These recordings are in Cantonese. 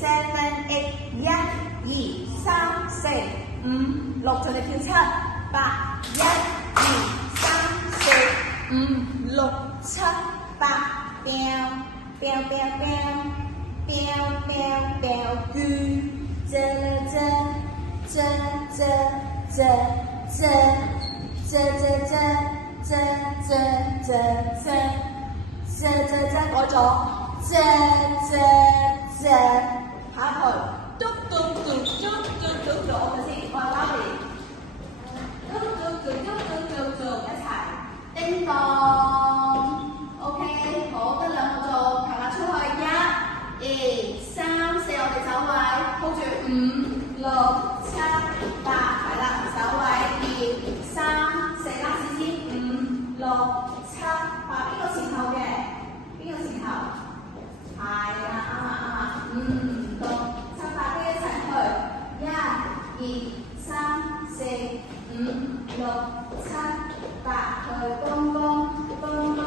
seven, eight， 1、2、3、4、5、6，盡力跳7、8， 1、2、3、4、5、6、7、8，飆飆飆飆飆飆飆咕，改咗，下一句，嘟嘟嘟嘟嘟嘟嘟，我哋先，我係媽咪，嘟嘟嘟嘟嘟嘟嘟，一齊，叮當 ，OK， 好，得兩個做，行下出去，1、2、3、4，我哋走位，hold 住5、6、7、8，係啦，走位2、3、4，拉線先，5、6、7、8，邊個前後嘅？邊個前後？係啦，啱啊，5、6、7、8，跟一齊去，1、2、3、4、5、6、7、8，去蹦蹦蹦蹦蹦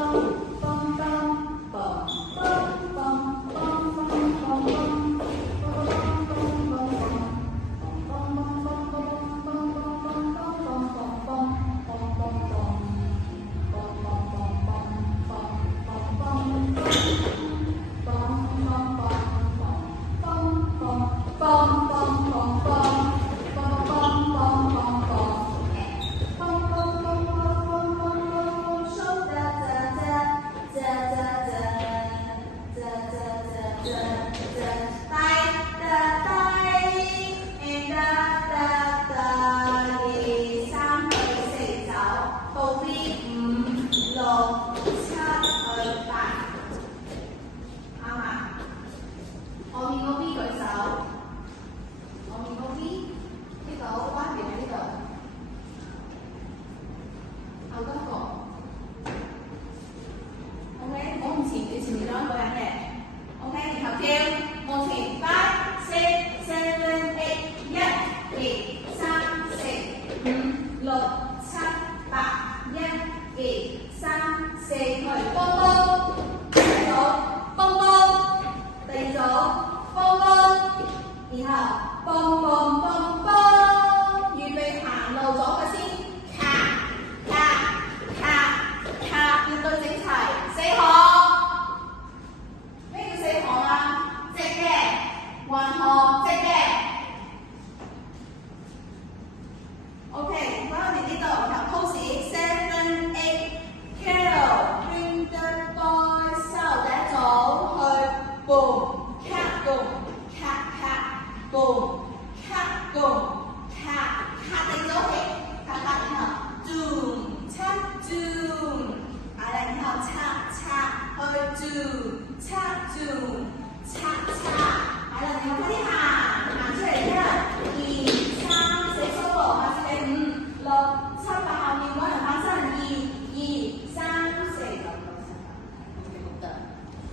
蹦蹦蹦蹦蹦蹦蹦。恰恰